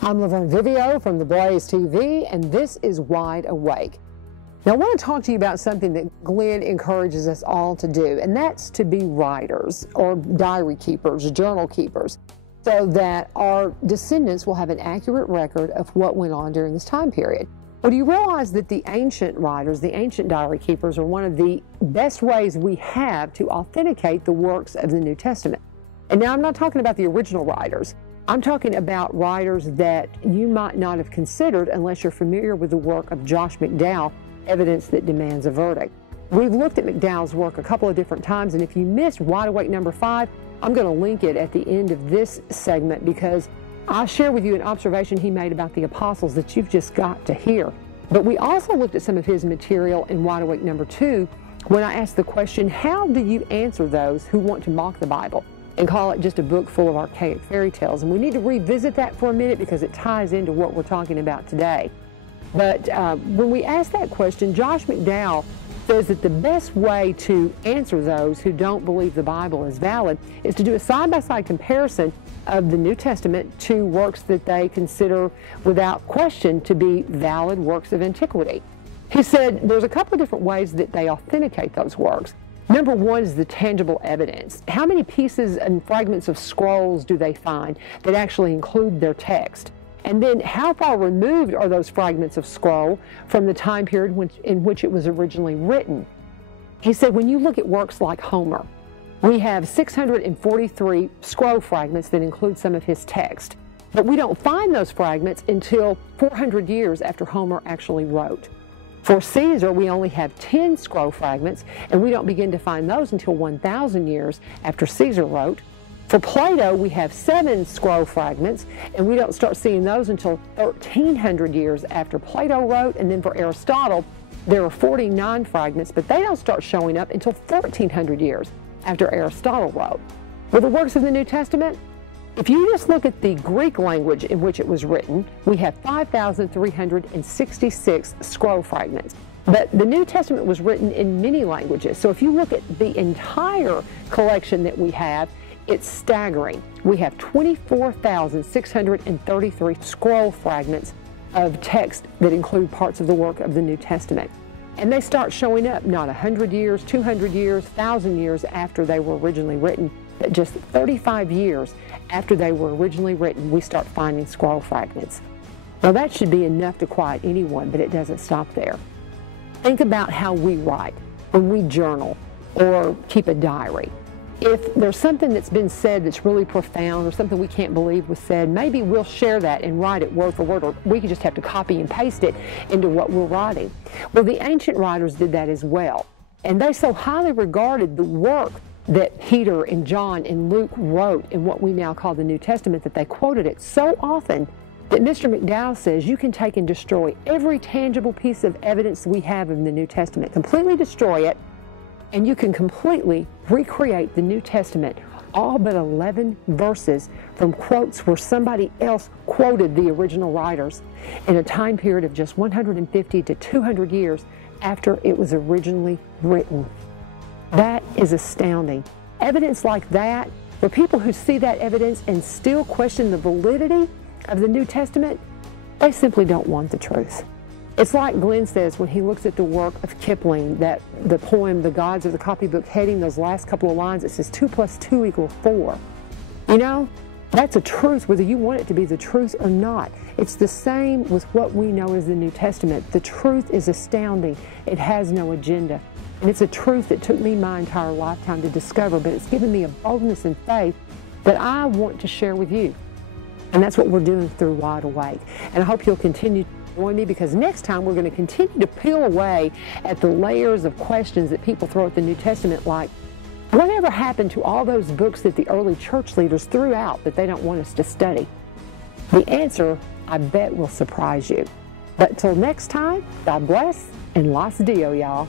I'm LaVern Vivio from the Blaze TV, and this is Wide Awake. Now, I want to talk to you about something that Glenn encourages us all to do, and that's to be writers or diary keepers, journal keepers, so that our descendants will have an accurate record of what went on during this time period. Well, do you realize that the ancient writers, the ancient diary keepers, are one of the best ways we have to authenticate the works of the New Testament? And now I'm not talking about the original writers. I'm talking about writers that you might not have considered unless you're familiar with the work of Josh McDowell, Evidence That Demands a Verdict. We've looked at McDowell's work a couple of different times, and if you missed Wide Awake number 5, I'm going to link it at the end of this segment because I'll share with you an observation he made about the apostles that you've just got to hear. But we also looked at some of his material in Wide Awake number 2 when I asked the question, how do you answer those who want to mock the Bible and call it just a book full of archaic fairy tales? And we need to revisit that for a minute because it ties into what we're talking about today. But when we ask that question, Josh McDowell says that the best way to answer those who don't believe the Bible is valid is to do a side-by-side comparison of the New Testament to works that they consider without question to be valid works of antiquity. He said there's a couple of different ways that they authenticate those works. Number one is the tangible evidence. How many pieces and fragments of scrolls do they find that actually include their text? And then how far removed are those fragments of scroll from the time period in which it was originally written? He said when you look at works like Homer, we have 643 scroll fragments that include some of his text. But we don't find those fragments until 400 years after Homer actually wrote. For Caesar, we only have 10 scroll fragments, and we don't begin to find those until 1,000 years after Caesar wrote. For Plato, we have 7 scroll fragments, and we don't start seeing those until 1,300 years after Plato wrote. And then for Aristotle, there are 49 fragments, but they don't start showing up until 1,300 years after Aristotle wrote. With the works of the New Testament, if you just look at the Greek language in which it was written, we have 5,366 scroll fragments. But the New Testament was written in many languages. So if you look at the entire collection that we have, it's staggering. We have 24,633 scroll fragments of text that include parts of the work of the New Testament. And they start showing up not 100 years, 200 years, 1,000 years after they were originally written, but just 35 years after they were originally written, we start finding scroll fragments. Now that should be enough to quiet anyone, but it doesn't stop there. Think about how we write when we journal or keep a diary. If there's something that's been said that's really profound or something we can't believe was said, maybe we'll share that and write it word for word, or we could just have to copy and paste it into what we're writing. Well, the ancient writers did that as well. And they so highly regarded the work that Peter and John and Luke wrote in what we now call the New Testament that they quoted it so often that Mr. McDowell says you can take and destroy every tangible piece of evidence we have in the New Testament, completely destroy it, and you can completely recreate the New Testament, all but 11 verses from quotes where somebody else quoted the original writers in a time period of just 150 to 200 years after it was originally written. That is astounding. Evidence like that, where people who see that evidence and still question the validity of the New Testament, they simply don't want the truth. It's like Glenn says when he looks at the work of Kipling, that the poem, The Gods of the Copybook Heading, those last couple of lines, it says 2 + 2 = 4. You know, that's a truth whether you want it to be the truth or not. It's the same with what we know as the New Testament. The truth is astounding. It has no agenda. And it's a truth that took me my entire lifetime to discover, but it's given me a boldness and faith that I want to share with you. And that's what we're doing through Wide Awake. And I hope you'll continue to join me, because next time we're going to continue to peel away at the layers of questions that people throw at the New Testament, like, whatever happened to all those books that the early church leaders threw out that they don't want us to study? The answer, I bet, will surprise you. But till next time, God bless and Las Dio, y'all.